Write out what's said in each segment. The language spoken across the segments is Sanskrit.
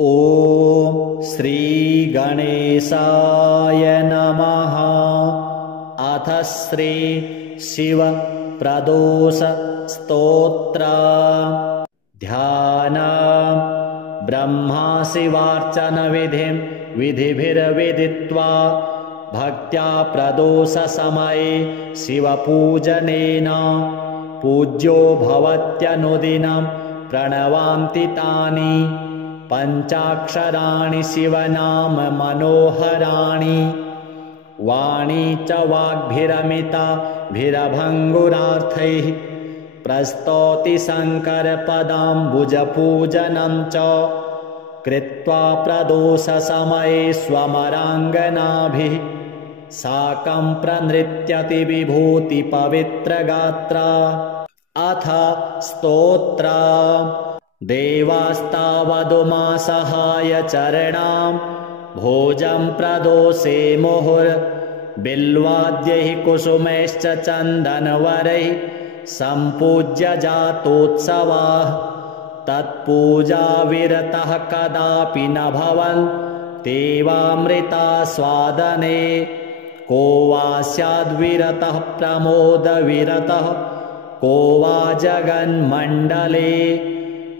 ॐ श्रीगणेशाय नमः। अथ श्री शिवप्रदोष स्तोत्र। ध्यानम्। ब्रह्मा शिवार्चन विधिभिर्विदित्वा भक्त्या प्रदोषसमये शिवपूजनेन पूज्यो भवत्यनुदिनं प्रणवान्ति तानि पञ्चाक्षराणि शिवनाम मनोहराणि। वाणी च वाग्भिरमिताभिरभङ्गुरार्थैः प्रस्तौति शङ्करपदाम्बुजपूजनं च कृत्वा प्रदोषसमये स्वमराङ्गनाभिः साकं प्रनृत्यति विभूतिपवित्रगात्रा। अथ स्तोत्र। देवास्तावदुमासहाय चरणां भोजं प्रदोषे मुहुर्बिल्वाद्यैः कुसुमैश्च चन्दनवरैः सम्पूज्य जातोत्सवाः। तत्पूजाविरतः कदापि न भवन् देवामृतास्वादने। को वा स्याद्विरतः प्रमोदविरतः को वा जगन्मण्डले।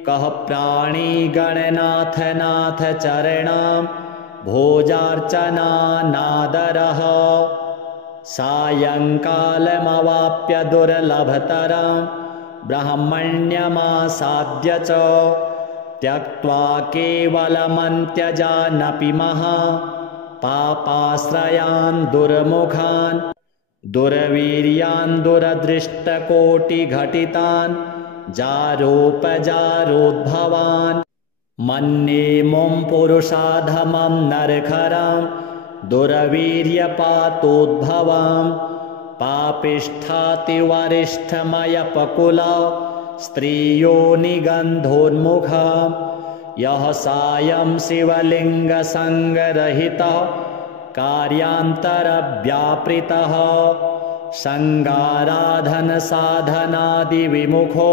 कः प्राणी गणनाथ नाथ चरणां भोजार्चनानादरः। सायङ्कालमवाप्य दुर्लभतरं ब्रह्मण्यमासाद्य च त्यक्त्वा केवलमन्त्यजानपि महापापाश्रयान् दुर्मुखान् दुर्वीर्यान् दुरदृष्टकोटिघटितान् जारोपजारोद्भवान्। मन्ये मुं पुरुषाधमं नरखरं दुरवीर्यपातोद्भवां। पापिष्ठातिवरिष्ठमयपकुला स्त्रियोनिगन्धोन्मुखा। यः सायं शिवलिङ्गसङ्गरहितः कार्यान्तरव्यापृतः सङ्गाराधनसाधनादिविमुखो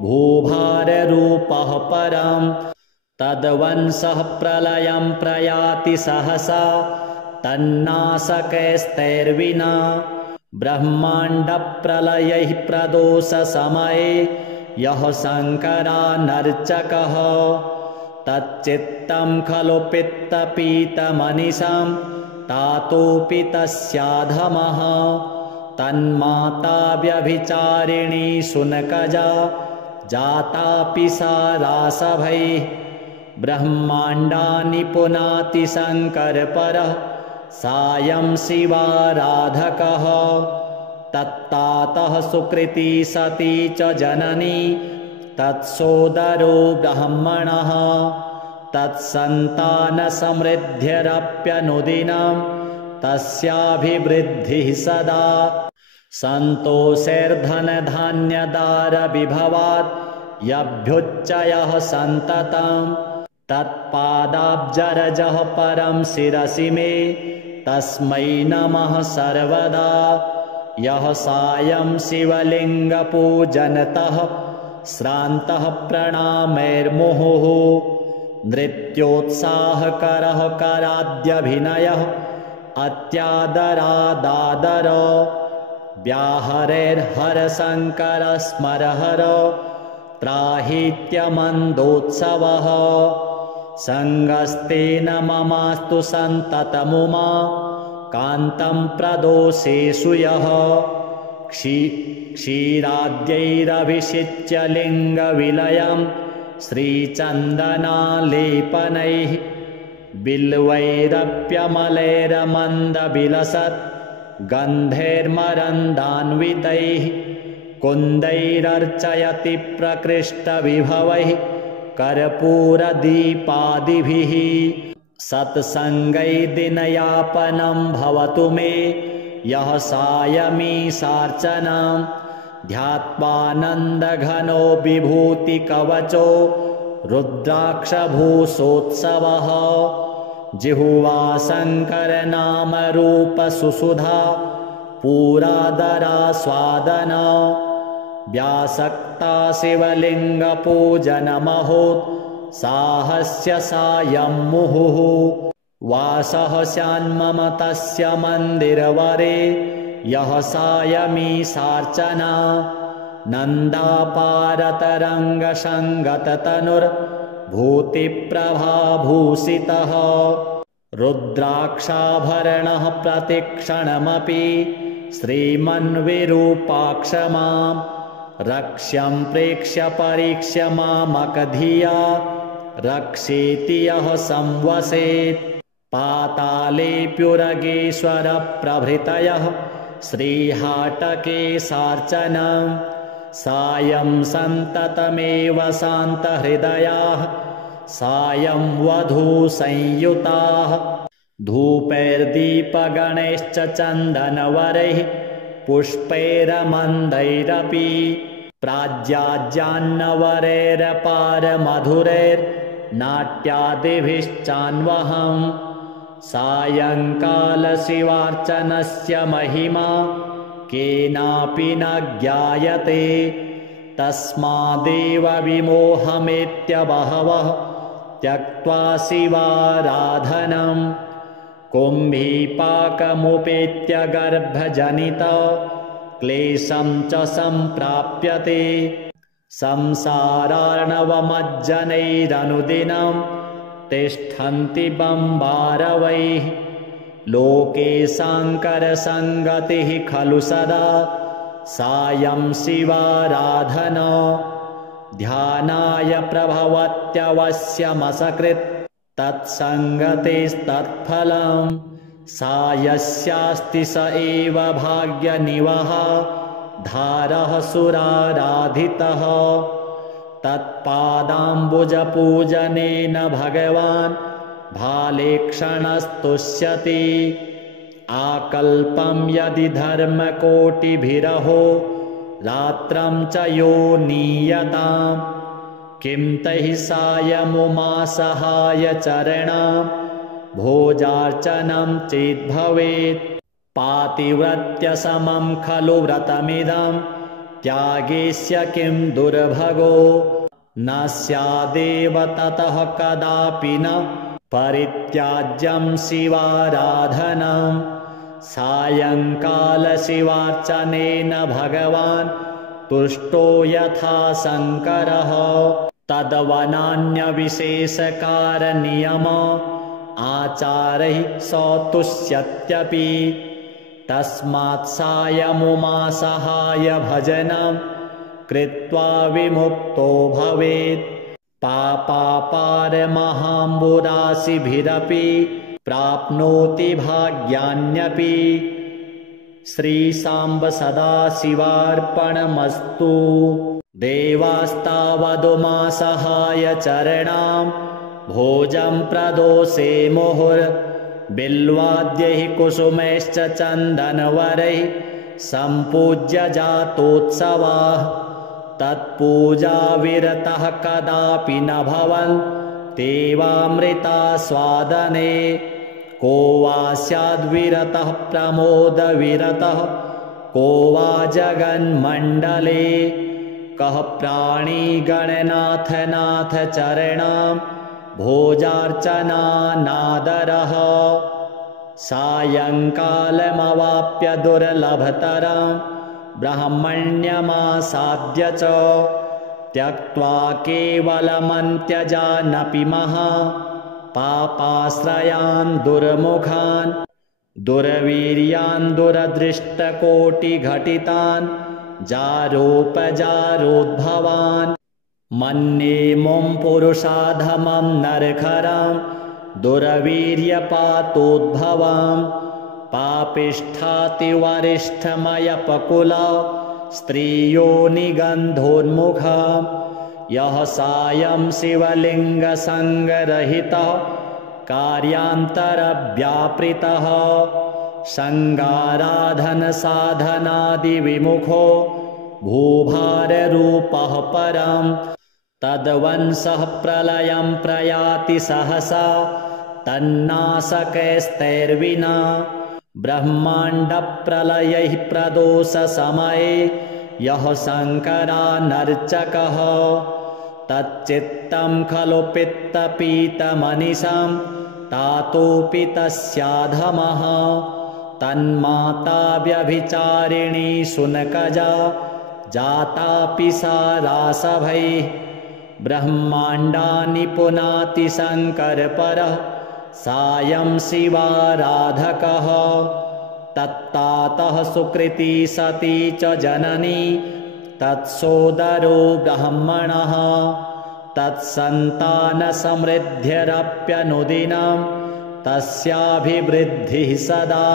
भूभाररूपः परं। तद्वंशः प्रलयं प्रयाति सहसा तन्नाशकैस्तैर्विना। ब्रह्माण्डप्रलयैः प्रदोषसमये यः शङ्करानर्चकः तच्चित्तं खलु पित्तपीतमनिशं तातोऽपि तस्याधमः। तन्माता व्यभिचारिणी शुनकजा जातापि सा रासभैः। ब्रह्माण्डानि पुनाति शङ्करपरः सायं शिवाराधकः। तत्तातः सुकृती सती च जननी तत्सोदरो ब्राह्मणः। तत्सन्तानसमृद्ध्यरप्यनुदिनं तस्याभिवृद्धिः सदा। सन्तोषैर्धनधान्यदारविभवात् यभ्युच्चयः सन्ततं। तत्पादाब्जरजः परं शिरसि मे तस्मै नमः सर्वदा। यः सायं शिवलिङ्गपूजनतः श्रान्तः प्रणामैर्मुहुः। नृत्योत्साहकरः कराद्यभिनयः अत्यादरादादर। व्याहरैर्हरशङ्कर स्मरहर त्राहीत्यमन्दोत्सवः। सङ्गस्तेन ममास्तु सन्ततमुमा कान्तं प्रदोषेषु यः। क्षीराद्यैरभिषिच्य लिङ्गविलयं श्रीचन्दनालेपनैः बिल्वैरप्यमलैरमन्दविलसत् गन्धैर्मरन्दान्वितैः। कुन्दैरर्चयति प्रकृष्टविभवैः कर्पूरदीपादिभिः। सत्सङ्गै दिनयापनं भवतु मे यः सायमीशार्चनां। ध्यात्वानन्दघनो विभूतिकवचो रुद्राक्षभूषोत्सवः। जिह्वा शङ्करनामरूपसुसुधा पूरादरास्वादना। व्यासक्ता शिवलिङ्गपूजनमहोत् साहस्य सायं मुहुः वासः स्यान्मम तस्य मन्दिरवरे यः सायमीशार्चना नन्दापारतरङ्गसङ्गततनुर्भूतिप्रभाभूषितः रुद्राक्षाभरणः प्रतिक्षणमपि श्रीमन्विरूपाक्ष मां रक्ष्यं प्रेक्ष्य परीक्ष्य मामकधिया रक्षेति यः संवसेत् पातालेऽप्युरगेश्वरप्रभृतयः श्रीहाटकेशार्चनं सायं सन्ततमेव शान्तहृदयाः सायं वधूसंयुताः धूपैर्दीपगणैश्च चन्दनवरैः पुष्पैरमन्दैरपि प्राज्याज्यान्नवरैरपारमधुरैर्नाट्यादिभिश्चान्वहं सायङ्कालशिवार्चनस्य महिमा केनापि न ज्ञायते तस्मादेव विमोहमेत्य बहवः त्यक्त्वा शिवाराधनं कुम्भीपाकमुपेत्य गर्भजनित क्लेशं च सम्प्राप्यते संसारार्णवमज्जनैरनुदिनं तिष्ठन्ति बम्बारवैः लोके साङ्करसङ्गतिः खलु सदा सायं शिवाराधना ध्यानाय प्रभवत्यवश्यमसकृत् तत्सङ्गतेस्तत्फलं सायस्यास्ति स एव भाग्यनिवहः धारः सुराराधितः तत्पादाम्बुजपूजनेन भगवान् भालेक्षणस्तुष्यति आकल्पं यदि धर्मकोटिभिरहो रात्रं च यो नीयतां किं तैः सायमुमासहायचरणां भोजार्चनं चेद्भवेत् पातिव्रत्यसमं खलु व्रतमिदं त्यागेस्य किं दुर्भगो न स्यादेव ततः कदापि न परित्याज्यं शिवाराधनं सायङ्कालशिवार्चनेन भगवान् तुष्टो यथा शङ्करः तदवनान्यविशेषकारनियम आचारैः सतुष्यत्यपि तस्मात् सायमुमासहाय भजनं कृत्वा विमुक्तो भवेत् पापापारमहाम्बुराशिभिरपि प्राप्नोति भाग्यान्यपि श्रीसाम्ब सदाशिवार्पणमस्तु देवास्तावदुमासहाय चरणां भोजं प्रदोषे मुहुर्बिल्वाद्यैः कुसुमैश्च चन्दनवरैः सम्पूज्य जातोत्सवाः तत्पूजाविरतः कदापि न भवन् तेवामृतास्वादने को वा स्याद्विरतः प्रमोदविरतः को वा जगन्मण्डले कः प्राणी गणनाथ नाथ चरणां भोजार्चनानादरः सायङ्कालमवाप्य दुर्लभतरं ब्रह्मण्यमासाद्य च त्यक्त्वा केवलमन्त्यजानपि महा पापाश्रयान् दुर्मुखान् दुर्वीर्यान् दुरदृष्टकोटिघटितान् जारोपजारोद्भवान् मन्ये मुं पुरुषाधमं नरखरं दुर्वीर्यपातोद्भवं पापिष्ठातिवरिष्ठमयपकुला स्त्रियोनिगन्धोन्मुखा यः सायं शिवलिङ्गसङ्गरहितः कार्यान्तरव्यापृतः सङ्गाराधनसाधनादिविमुखो भूभाररूपः परं तद्वंशः प्रलयं प्रयाति सहसा तन्नाशकैस्तैर्विना ब्रह्माण्डप्रलयैः प्रदोषसमये यः शङ्करानर्चकः तच्चित्तं खलु पित्तपीतमनिशं तातोऽपि तस्याधमः तन्माता व्यभिचारिणी शुनकजा जातापि सा रासभैः ब्रह्माण्डानि पुनाति शङ्करपरः सायं शिवाराधकः तत्तातः सुकृती सती च जननी तत्सोदरो ब्राह्मणः तत्सन्तानसमृद्धिरप्यनुदिनं तस्याभिवृद्धिः सदा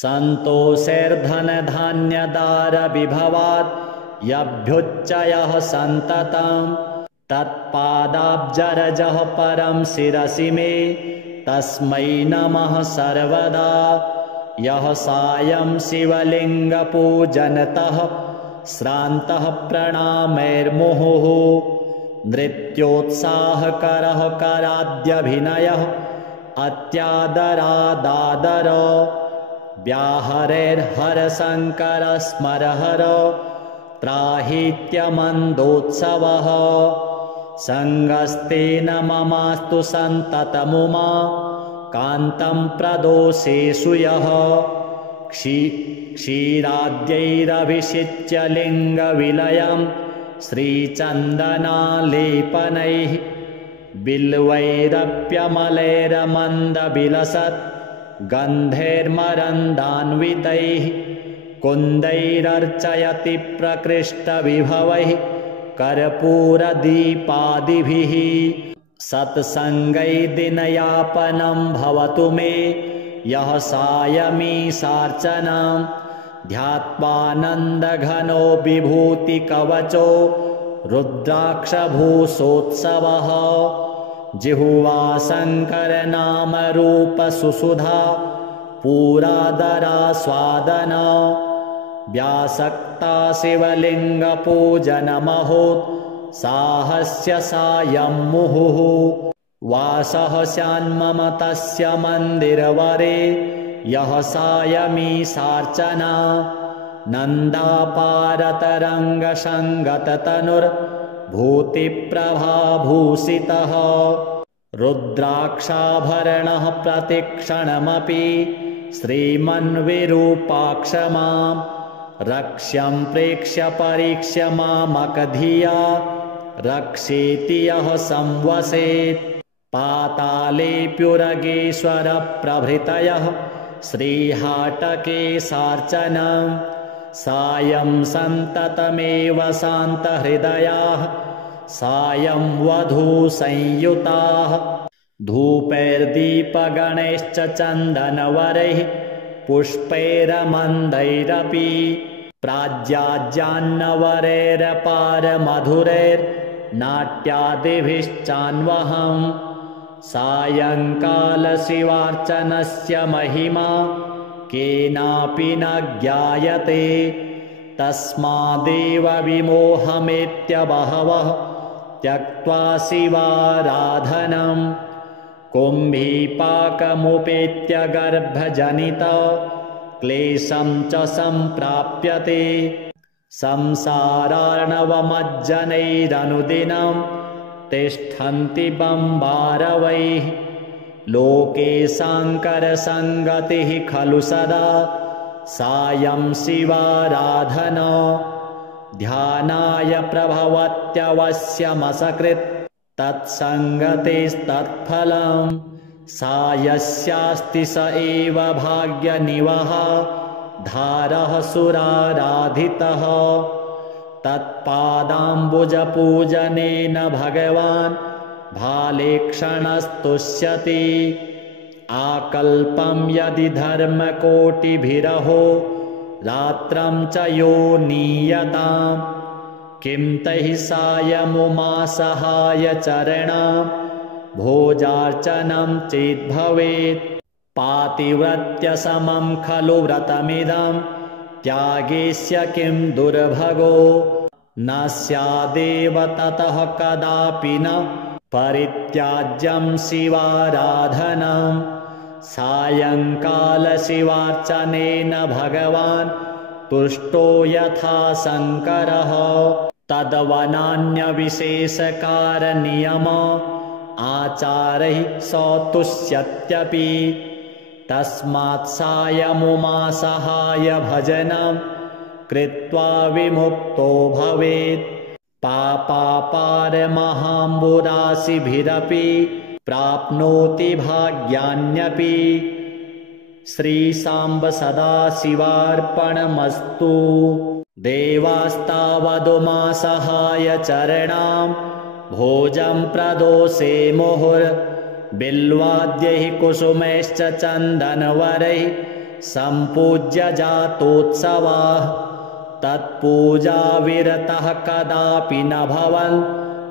सन्तोषैर्धनधान्यदारविभवात् यभ्युच्चयः सन्ततं तत्पादाब्जरजः परं शिरसि मे तस्मै नमः सर्वदा यः सायं शिवलिङ्गपूजनतः श्रान्तः प्रणामैर्मुहुः नृत्योत्साहकरः कराद्यभिनयः अत्यादरादादर व्याहरेर्हरशङ्करस्मरहर त्राहीत्यमन्दोत्सवः सङ्गस्तेन ममास्तु सन्ततमुमा कान्तं प्रदोषेषु यः क्षीराद्यैरभिषिच्य लिङ्गविलयं श्रीचन्दनालेपनैः बिल्वैरप्यमलैरमन्दविलसत् गन्धैर्मरन्दान्वितैः कुन्दैरर्चयति प्रकृष्टविभवैः कर्पूरदीपादिभिः सत्सङ्गै दिनयापनं भवतु मे यः सायमीशार्चनां ध्यात्वानन्दघनो विभूतिकवचो रुद्राक्षभूषोत्सवः जिह्वा शङ्करनामरूपसुसुधा पूरादरास्वादन व्यासक्ता शिवलिङ्गपूजनमहोत्साहस्य सायं मुहुः वासः स्यान्मम तस्य मन्दिरवरे यः सायमीशार्चना नन्दापारतरङ्गसङ्गततनुर्भूतिप्रभाभूषितः रुद्राक्षाभरणः प्रतिक्षणमपि श्रीमन्विरूपाक्षमां रक्ष्यं प्रेक्ष्य परीक्ष्य मामकधिया रक्षेति यः संवसेत् पातालेऽप्युरगेश्वरप्रभृतयः श्रीहाटकेशार्चनं सायं सन्ततमेव शान्तहृदयाः सायं वधूसंयुताः धूपैर्दीपगणैश्च चन्दनवरैः पुष्पैरमन्दैरपि प्राज्याज्यान्नवरैरपारमधुरैर्नाट्यादिभिश्चान्वहं सायङ्कालशिवार्चनस्य महिमा केनापि न ज्ञायते तस्मादेव विमोहमेत्य बहवः त्यक्त्वा शिवाराधनं कुम्भीपाकमुपेत्य गर्भजनित क्लेशं च सम्प्राप्यते संसारार्णवमज्जनैरनुदिनं तिष्ठन्ति बम्बारवैः लोके शाङ्करसङ्गतिः खलु सदा सायं शिवाराधना ध्यानाय प्रभवत्यवश्यमसकृत् तत्सङ्गतेस्तत्फलं सायस्यास्ति स एव भाग्यनिवहः धारः सुराराधितः तत्पादाम्बुजपूजनेन भगवान् भालेक्षणस्तुष्यति आकल्पं यदि धर्मकोटिभिरहो रात्रं च यो नीयताम् किं तैः सायमुमासहायचरणां भोजार्चनं चेद्भवेत् पातिव्रत्यसमं खलु व्रतमिदं त्यागेस्य किं दुर्भगो न स्यादेव ततः कदापि न परित्याज्यं शिवाराधनं सायङ्कालशिवार्चनेन भगवान् तुष्टो यथा शङ्करः तद्वनान्यविशेषकारनियम आचारैः सौतुष्यत्यपि तस्मात् सायमुमासहाय भजनं कृत्वा विमुक्तो भवेत्। पापापारमहाम्बुराशिभिरपि प्राप्नोति भाग्यान्यपि। श्रीसाम्ब सदाशिवार्पणमस्तु। देवास्तावदुमासहाय चरणां भोजं प्रदोषे मुहुर्बिल्वाद्यैः कुसुमैश्च चन्दनवरैः सम्पूज्य जातोत्सवाः। तत्पूजाविरतः कदापि न भवन्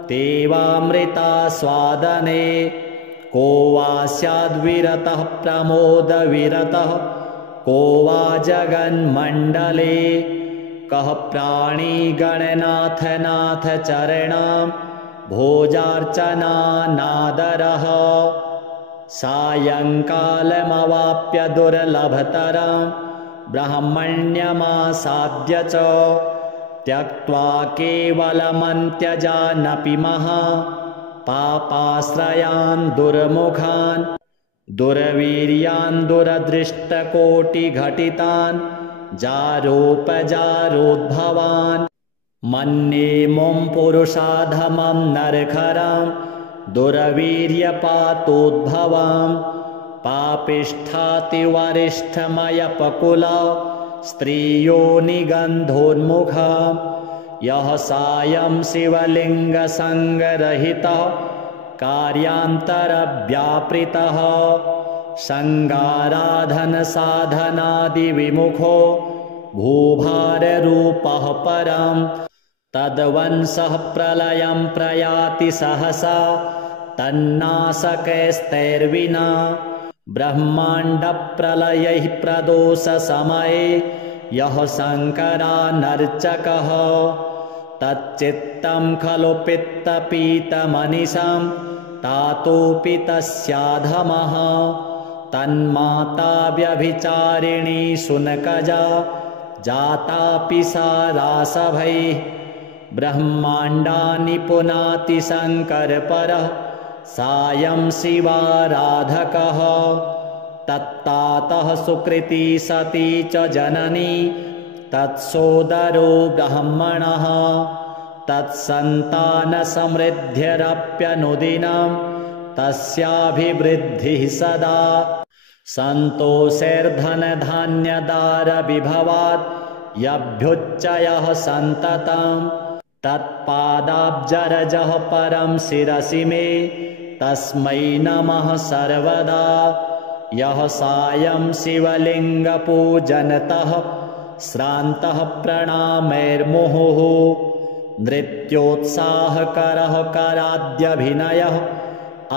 देवामृतास्वादने। को वा स्याद्विरतः प्रमोदविरतः को वा जगन्मण्डले। कः प्राणिगणनाथ नाथ चरणां भोजार्चनानादरः। सायङ्कालमवाप्य दुर्लभतरं ब्रह्मण्यमासाद्य च त्यक्त्वा केवलमन्त्यजानपि महापापाश्रयान् दुर्मुखान् दुर्वीर्यान् दुरदृष्टकोटिघटितान् जारोपजारोद्भवान्। मन्ये मुं पुरुषाधमं नरखरं दुर्वीर्यपातोद्भवां। पापिष्ठातिवरिष्ठमयपकुला स्त्रियोनिगन्धोन्मुखा। यः सायं शिवलिङ्गसङ्गरहितः कार्यान्तरव्यापृतः सङ्गाराधनसाधनादिविमुखो भूभाररूपः परं। तद्वंशः प्रलयं प्रयाति सहसा तन्नाशकैस्तैर्विना। ब्रह्माण्डप्रलयैः प्रदोषसमये यः शङ्करानर्चकः तच्चित्तं खलु पित्तपीतमनिशं तातोऽपि तस्याधमः। तन्माता व्यभिचारिणी शुनकजा जातापि सा रासभैः। ब्रह्माण्डानि पुनाति शङ्करपरः सायं शिवाराधकः। तत्तातः सुकृती सती च जननी तत्सोदरो ब्रह्मणः। तत्सन्तानसमृद्ध्यरप्यनुदिनं तस्याभिवृद्धिः सदा। सन्तोषैर्धनधान्यदारविभवात् यभ्युच्चयः सन्ततं। तत्पादाब्जरजः परं शिरसि मे तस्मै नमः सर्वदा। यः सायं शिवलिङ्गपूजनतः श्रान्तः प्रणामैर्मुहुः। नृत्योत्साहकरः कराद्यभिनयः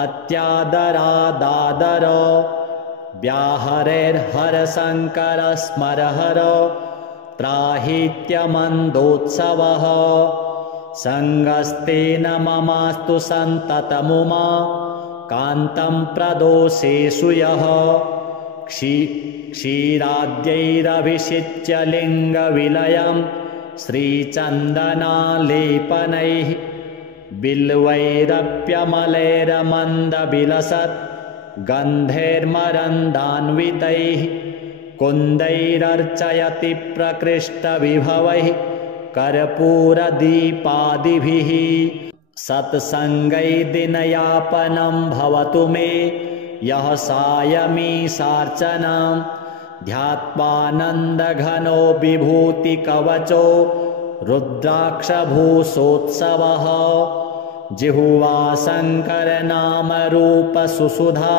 अत्यादरादादर। व्याहरैर्हरशङ्कर स्मरहर त्राहीत्यमन्दोत्सवः। सङ्गस्तेन ममास्तु सन्ततमुमा कान्तं प्रदोषेषु यः। क्षीराद्यैरभिषिच्य लिङ्गविलयं श्रीचन्दनालेपनैः बिल्वैरप्यमलैरमन्दविलसत् गन्धैर्मरन्दान्वितैः। कुन्दैरर्चयति प्रकृष्टविभवैः कर्पूरदीपादिभिः। सत्सङ्गै दिनयापनं भवतु मे यः सायमीशार्चनां। ध्यात्वानन्दघनो विभूतिकवचो रुद्राक्षभूषोत्सवः। जिह्वा शङ्करनामरूपसुसुधा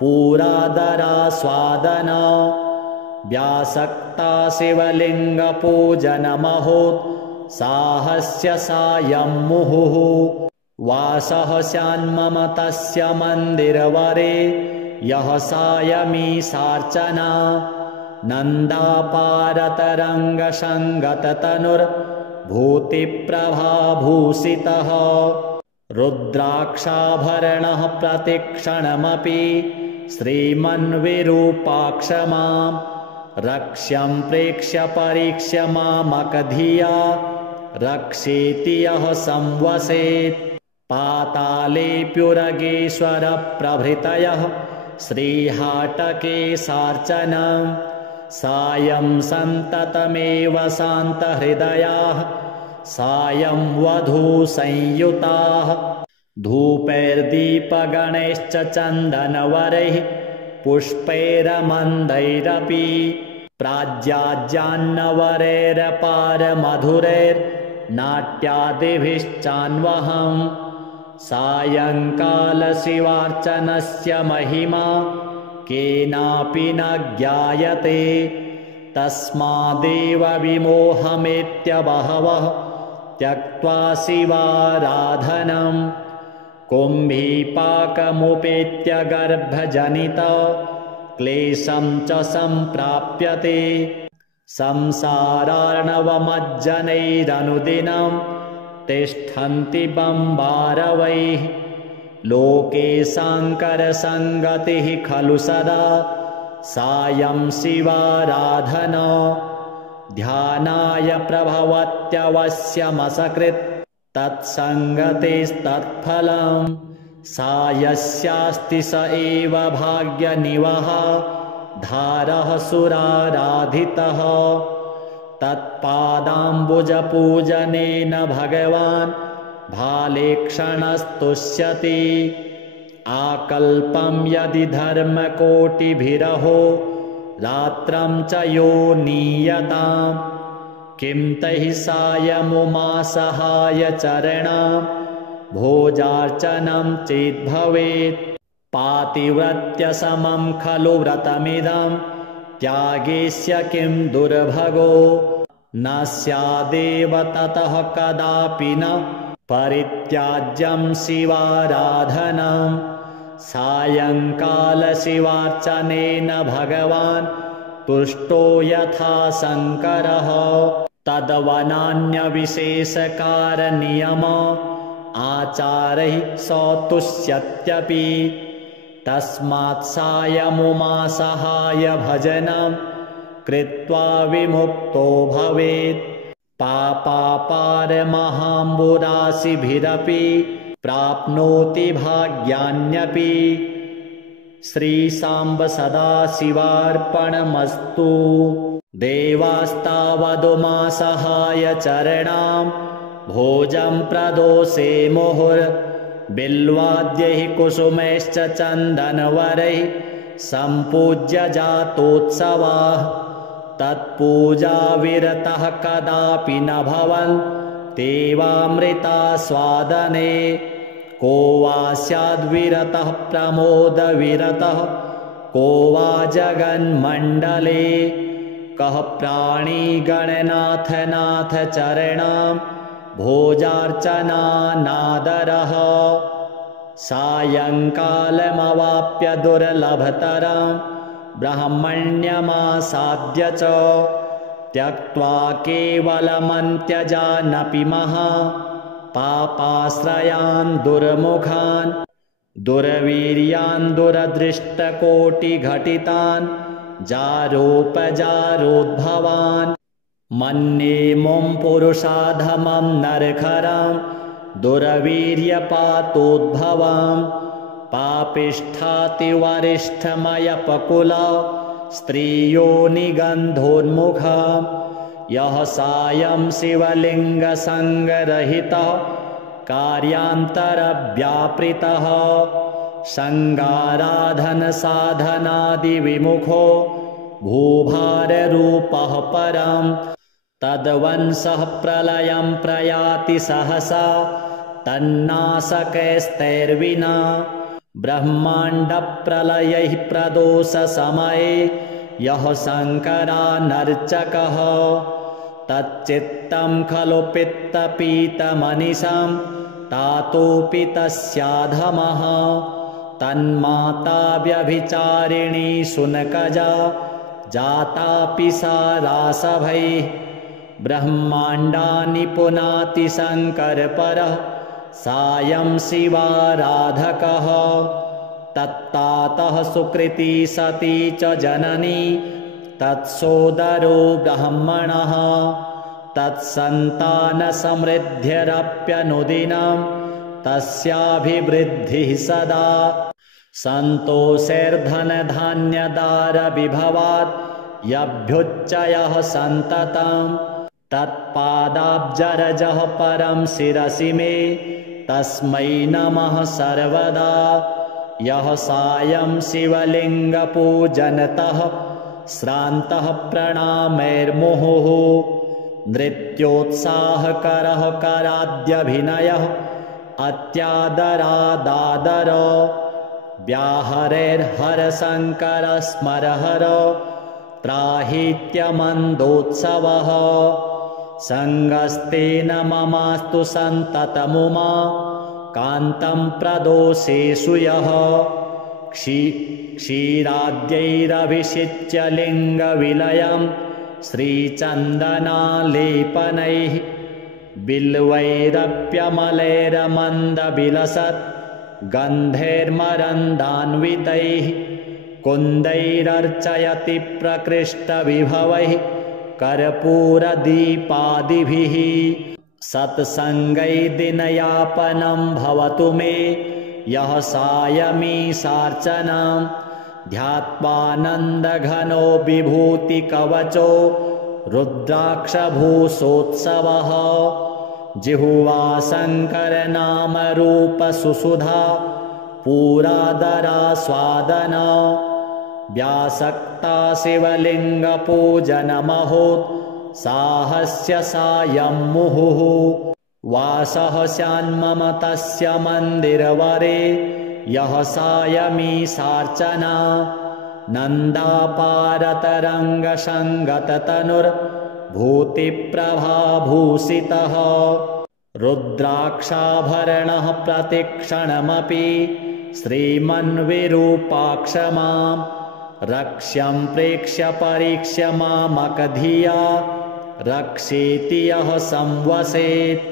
पूरादरास्वादना। व्यासक्ता शिवलिङ्गपूजनमहोत्साहस्य सायं मुहुः। वासः स्यान्मम तस्य मन्दिरवरे यः सायमीशार्चना। नन्दापारतरङ्गसङ्गततनुर्भूतिप्रभाभूषितः। रुद्राक्षाभरणः प्रतिक्षणमपि श्रीमन्विरूपाक्ष मां रक्ष्यं प्रेक्ष्य परीक्ष्य मामकधिया रक्षेति यः संवसेत् पातालेऽप्युरगेश्वरप्रभृतयः श्रीहाटकेशार्चनं सायं सन्ततमेव शान्तहृदयाः सायं वधूसंयुताः धूपैर्दीपगणैश्च चन्दनवरैः पुष्पैरमन्दैरपि प्राज्याज्यान्नवरैरपारमधुरैर्नाट्यादिभिश्चान्वहम् सायङ्कालशिवार्चनस्य महिमा केनापि न ज्ञायते तस्मादेव विमोहमेत्य बहवः त्यक्त्वा शिवाराधनम् कुम्भीपाकमुपेत्य गर्भजनित क्लेशं च सम्प्राप्यते संसारार्णवमज्जनैरनुदिनं तिष्ठन्ति बम्बारवैः लोके साङ्करसङ्गतिः खलु सदा सायं शिवाराधना ध्यानाय प्रभवत्यवश्यमसकृत् तत्सङ्गतेस्तत्फलम् सायस्यास्ति स एव भाग्यनिवहः धारः सुराराधितः तत्पादाम्बुजपूजनेन भगवान् भालेक्षणस्तुष्यति आकल्पं यदि धर्मकोटिभिरहो रात्रं च यो नीयतां किं तैः सायमुमासहायचरणां भोजार्चनं चेद्भवेत् पातिव्रत्यसमं खलु व्रतमिदं त्यागेस्य किं दुर्भगो न स्यादेव ततः कदापि न परित्याज्यं शिवाराधनम् सायङ्कालशिवार्चनेन भगवान् तुष्टो यथा शङ्करः तद्वनान्यविशेषकारनियम आचारैः स तुष्यत्यपि तस्मात् सायमुमासहाय भजनं कृत्वा विमुक्तो भवेत् पापापारमहाम्बुराशिभिरपि प्राप्नोति भाग्यान्यपि श्रीसाम्ब सदाशिवार्पणमस्तु देवास्तावदुमासहाय चरणां भोजं प्रदोषे मुहुर्बिल्वाद्यैः कुसुमैश्च चन्दनवरैः सम्पूज्य जातोत्सवाः तत्पूजाविरतः कदापि न भवन् देवामृतास्वादने को वा स्याद्विरतः प्रमोदविरतः को वा जगन्मण्डले कः प्राणी गणनाथ नाथ चरणां भोजार्चनानादरः सायङ्कालमवाप्य दुर्लभतरं ब्रह्मण्यमासाद्य च त्यक्त्वा केवलमन्त्यजानपि महा पापाश्रयान् दुर्मुखान् दुर्वीर्यान् दुरदृष्टकोटिघटितान् जारोपजारोद्भवान् मन्ये मुं पुरुषाधमं नरखरं दुर्वीर्यपातोद्भवं पापिष्ठातिवरिष्ठमयपकुला स्त्रियोनिगन्धोन्मुखा यः सायं शिवलिङ्गसङ्गरहितः कार्यान्तरव्यापृतः सङ्गाराधनसाधनादिविमुखो भूभाररूपः परं तद्वंशः प्रलयं प्रयाति सहसा तन्नाशकैस्तैर्विना ब्रह्माण्डप्रलयैः प्रदोषसमये यः शङ्करानर्चकः तच्चित्तं खलु पित्तपीतमनिशं तातोऽपि तस्याधमः तन्माता व्यभिचारिणी शुनकजा जातापि सा रासभैः ब्रह्माण्डानि पुनाति शङ्करपरः सायं शिवाराधकः तत्तातः सुकृती सती च जननी तत्सोदरो ब्रह्मणः तत्सन्तानसमृद्धिरप्यनुदिनं तस्याभिवृद्धिः सदा सन्तोषैर्धनधान्यदारविभवात् यभ्युच्चयः सन्ततं तत्पादाब्जरजः परं शिरसि मे तस्मै नमः सर्वदा यः सायं शिवलिङ्गपूजनतः श्रान्तः प्रणामैर्मुहुः नृत्योत्साहकरः कराद्यभिनयः अत्यादरादादर व्याहरेर्हरशङ्करस्मरहर त्राहीत्यमन्दोत्सवः सङ्गस्तेन ममास्तु सन्ततमुमा कान्तं प्रदोषेषु यः क्षीराद्यैरभिषिच्य लिङ्गविलयं श्रीचन्दनालेपनैः बिल्वैरप्यमलैरमन्दविलसत् गन्धैर्मरन्दान्वितैः कुन्दैरर्चयति प्रकृष्टविभवैः कर्पूरदीपादिभिः सत्सङ्गैर्दिनयापनं भवतु मे यः सायमीशार्चनां ध्यात्वानन्दघनो विभूतिकवचो रुद्राक्षभूषोत्सवः जिह्वा शङ्करनामरूपसुसुधा पूरादरास्वादन व्यासक्ता शिवलिङ्गपूजनमहोत्साहस्य सायं मुहुः वासः स्यान्मम तस्य मन्दिरवरे यः सायमीशार्चना नन्दापारतरङ्गसङ्गततनुर्भूतिप्रभाभूषितः रुद्राक्षाभरणः प्रतिक्षणमपि श्रीमन्विरूपाक्ष मां रक्ष्यं प्रेक्ष्य परीक्ष्य मामकधिया रक्षेति यः संवसेत्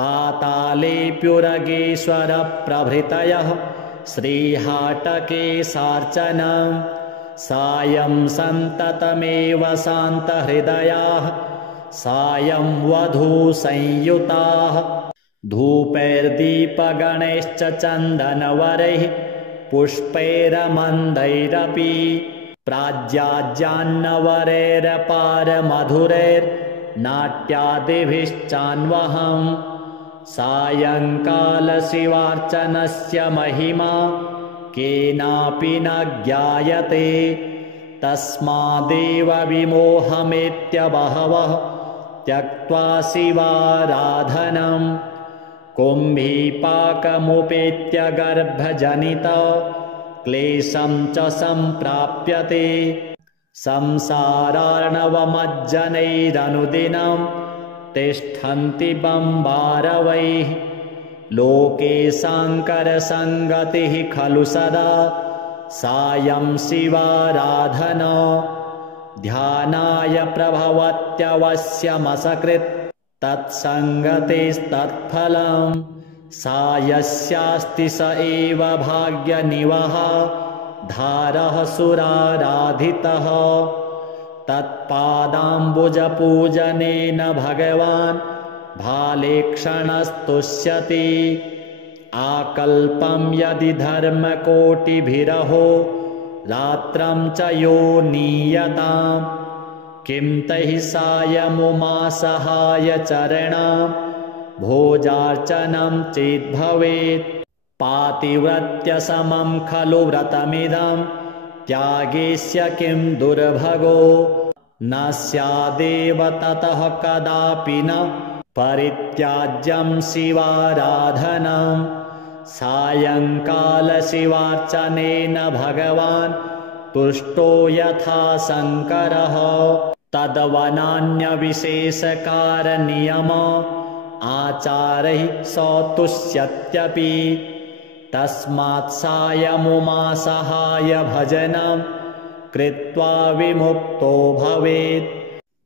पातालेऽप्युरगेश्वरप्रभृतयः श्रीहाटकेशार्चनं सायं सन्ततमेव शान्तहृदयाः सायं वधूसंयुताः धूपैर्दीपगणैश्च चन्दनवरैः पुष्पैरमन्दैरपि प्राज्याज्यान्नवरैरपारमधुरैर्नाट्यादिभिश्चान्वहं सायङ्कालशिवार्चनस्य महिमा केनापि न ज्ञायते तस्मादेव विमोहमेत्य बहवः त्यक्त्वा शिवाराधनं कुम्भीपाकमुपेत्य गर्भजनित क्लेशं च सम्प्राप्यते संसारार्णवमज्जनैरनुदिनं तिष्ठन्ति बम्बारवैः लोके शाङ्करसङ्गतिः खलु सदा सायं शिवाराधना ध्यानाय प्रभवत्यवश्यमसकृत् तत्सङ्गतेस्तत्फलं सायस्यास्ति स एव भाग्यनिवहः धारः सुराराधितः तत्पादाम्बुजपूजनेन भगवान् भालेक्षणस्तुष्यति आकल्पं यदि धर्मकोटिभिरहो रात्रं च यो नीयतां किं तैः सायमुमासहाय चरणां भोजार्चनं चेद्भवेत् पातिव्रत्यसमं खलु व्रतमिदं त्यागेस्य किं दुर्भगो न स्यादेव ततः कदापि न परित्याज्यं शिवाराधनं सायङ्कालशिवार्चनेन भगवान् तुष्टो यथा शङ्करः तद्वनान्यविशेषकारनियम आचारैः सतुष्यत्यपि तस्मात् सायमुमासहाय भजनं कृत्वा विमुक्तो भवेत्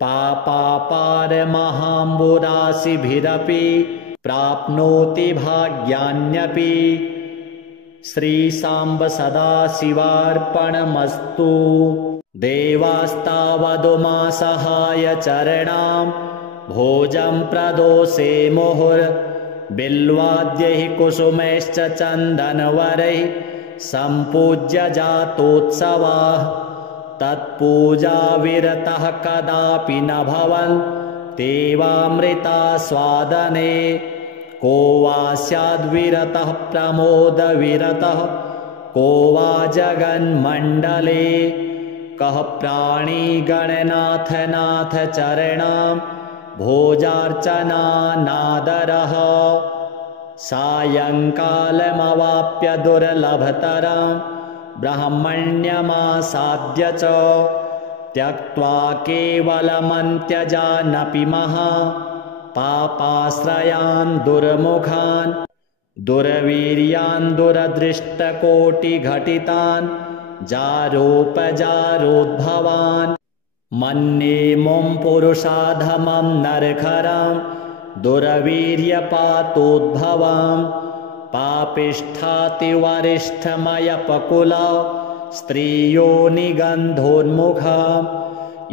पापापारमहाम्बुराशिभिरपि प्राप्नोति भाग्यान्यपि श्रीसाम्ब सदाशिवार्पणमस्तु देवास्तावदुमासहाय चरणां भोजं प्रदोषे मुहुर्बिल्वाद्यैः कुसुमैश्च चन्दनवरैः सम्पूज्य जातोत्सवाः तत्पूजाविरतः कदापि न भवन् तेवामृतास्वादने को वा स्याद्विरतः प्रमोदविरतः को वा जगन्मण्डले कः प्राणिगणनाथनाथ चरणां भोजार्चनानादरः सायङ्कालमवाप्य दुर्लभतरं ब्रह्मण्यमासाद्य च त्यक्त्वा केवलमन्त्यजानपि पापाश्रयान् दुर्मुखान् दुर्वीर्यान् दुरदृष्टकोटिघटितान् जारोपजारोद्भवान् मन्ये मुं पुरुषाधमं नरखरं दुर्वीर्यपातोद्भवां पापिष्ठातिवरिष्ठमयपकुला स्त्रियो निगन्धोन्मुखा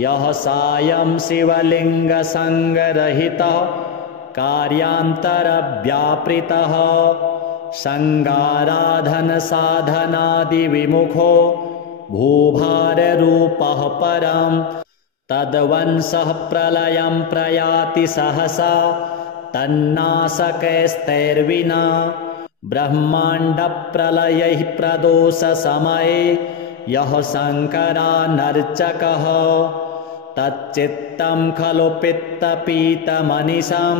यः सायं शिवलिङ्गसङ्गरहितः कार्यान्तरव्यापृतः सङ्गाराधनसाधनादिविमुखो भूभाररूपः परं तद्वंशः प्रलयं प्रयाति सहसा तन्नाशकैस्तैर्विना ब्रह्माण्डप्रलयैः प्रदोषसमये यः शङ्करानर्चकः तच्चित्तं खलु पित्तपीतमनिशं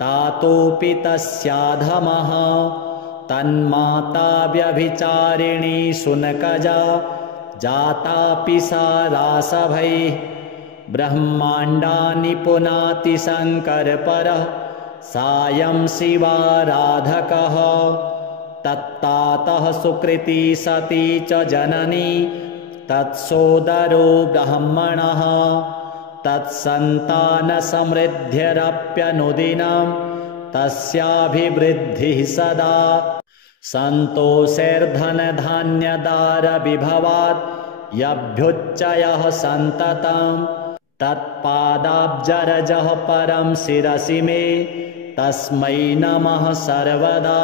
तातोऽपि तस्याधमः तन्माता व्यभिचारिणी शुनकजा जातापि सा रासभैः ब्रह्माण्डानि पुनाति शङ्करपरः सायं शिवाराधकः तत्तातः सुकृती सती च जननी तत्सोदरो ब्राह्मणः तत्सन्तानसमृद्ध्यरप्यनुदिनं तस्याभिवृद्धिः सदा सन्तोषैर्धनधान्यदारविभवात् यभ्युच्चयः सन्ततं तत्पादाब्जरजः परं शिरसि मे तस्मै नमः सर्वदा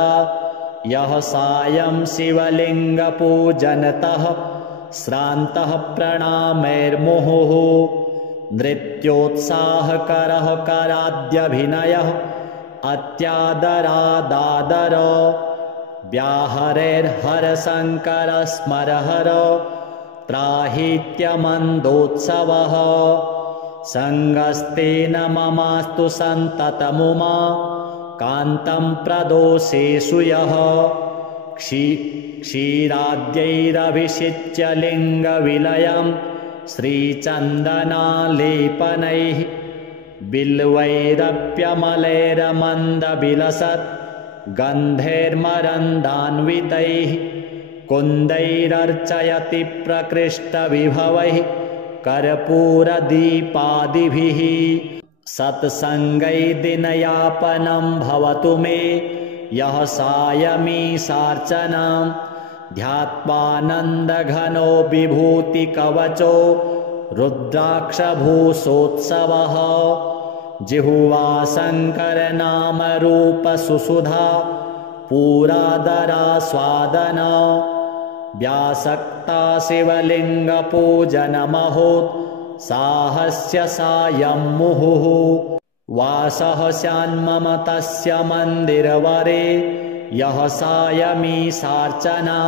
यः सायं शिवलिङ्गपूजनतः श्रान्तः प्रणामैर्मुहुः नृत्योत्साहकरः कराद्यभिनयः अत्यादरादादर व्याहरेर्हरशङ्करस्मरहर त्राहीत्यमन्दोत्सवः सङ्गस्तेन ममास्तु सन्ततमुमा कान्तं प्रदोषेषु यः क्षीराद्यैरभिषिच्य लिङ्गविलयं श्रीचन्दनालेपनैः बिल्वैरप्यमलैरमन्दविलसत् गन्धैर्मरन्दान्वितैः कुन्दैरर्चयति प्रकृष्टविभवैः कर्पूरदीपादिभिः सत्सङ्गै दिनयापनं भवतु मे यः सायमीशार्चनां ध्यात्वानन्दघनो विभूतिकवचो रुद्राक्षभूषोत्सवः जिह्वा शङ्करनामरूपसुसुधा पूरादरास्वादना व्यासक्ता शिवलिङ्गपूजनमहोत्साहस्य सायं मुहुः वासः स्यान्मम तस्य मन्दिरवरे यः सायमीशार्चना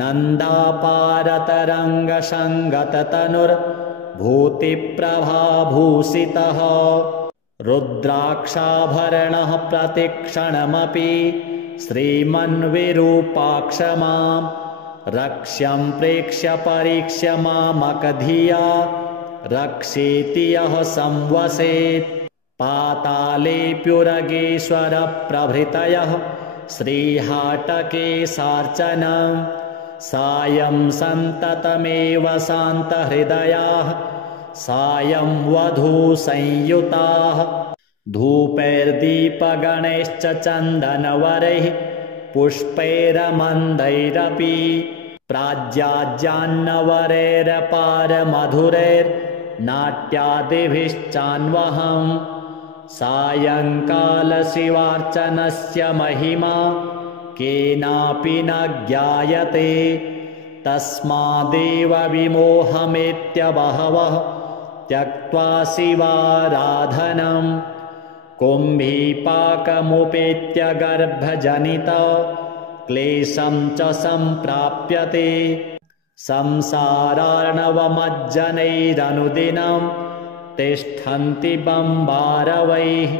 नन्दापारतरङ्गसङ्गततनुर्भूतिप्रभाभूषितः रुद्राक्षाभरणः प्रतिक्षणमपि श्रीमन्विरूपाक्षमां रक्ष्यं प्रेक्ष्य परीक्ष्य मामकधिया रक्षेति यः संवसेत् पातालेऽप्युरगेश्वरप्रभृतयः श्रीहाटकेशार्चनं सायं सन्ततमेव शान्तहृदयाः सायं वधूसंयुताः धूपैर्दीपगणैश्च चन्दनवरैः पुष्पैरमन्दैरपि प्राज्याज्यान्नवरैरपारमधुरैर्नाट्यादिभिश्चान्वहम् सायङ्कालशिवार्चनस्य महिमा केनापि न ज्ञायते। तस्मादेव विमोहमेत्य बहवः त्यक्त्वा शिवाराधनम् कुम्भीपाकमुपेत्य गर्भजनित क्लेशं च सम्प्राप्यते। संसारार्णवमज्जनैरनुदिनं तिष्ठन्ति बम्बारवैः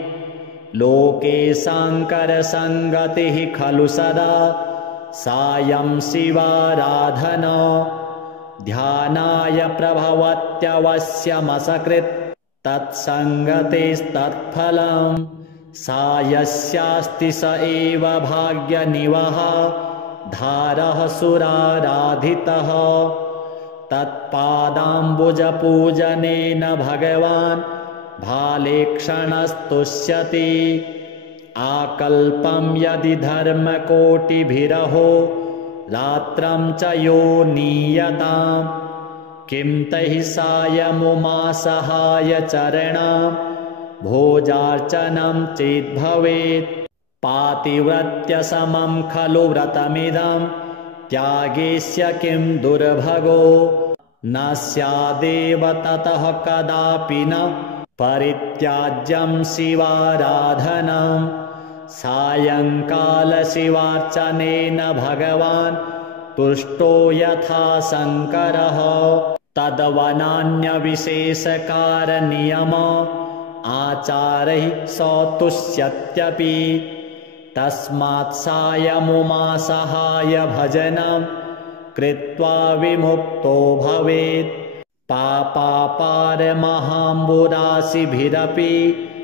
लोके साङ्करसङ्गतिः खलु सदा सायं शिवाराधना। ध्यानाय प्रभवत्यवश्यमसकृत् तत्सङ्गतेस्तत्फलम् सायस्यास्ति स एव भाग्यनिवहः धारः सुराराधितः। तत्पादाम्बुजपूजनेन भगवान् भालेक्षणस्तुष्यति। आकल्पं यदि धर्मकोटिभिरहो रात्रं च यो नीयताम् किं तैः सायमुमासहाय चरणां भोजार्चनं चेद्भवेत्। पातिव्रत्यसमं खलु व्रतमिदं त्यागेस्य किं दुर्भगो न स्यादेव ततः कदापि न परित्याज्यं शिवाराधनम्। सायङ्कालशिवार्चनेन भगवान् तुष्टो यथा शङ्करः तद्वनान्यविशेषकारनियम आचारैः स तुष्यत्यपि। तस्मात् सायमुमासहाय भजनं कृत्वा विमुक्तो भवेत्। पापापारमहाम्बुराशिभिरपि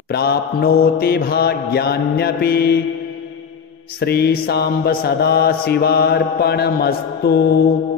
प्राप्नोति भाग्यान्यपि। श्रीसाम्ब सदाशिवार्पणमस्तु।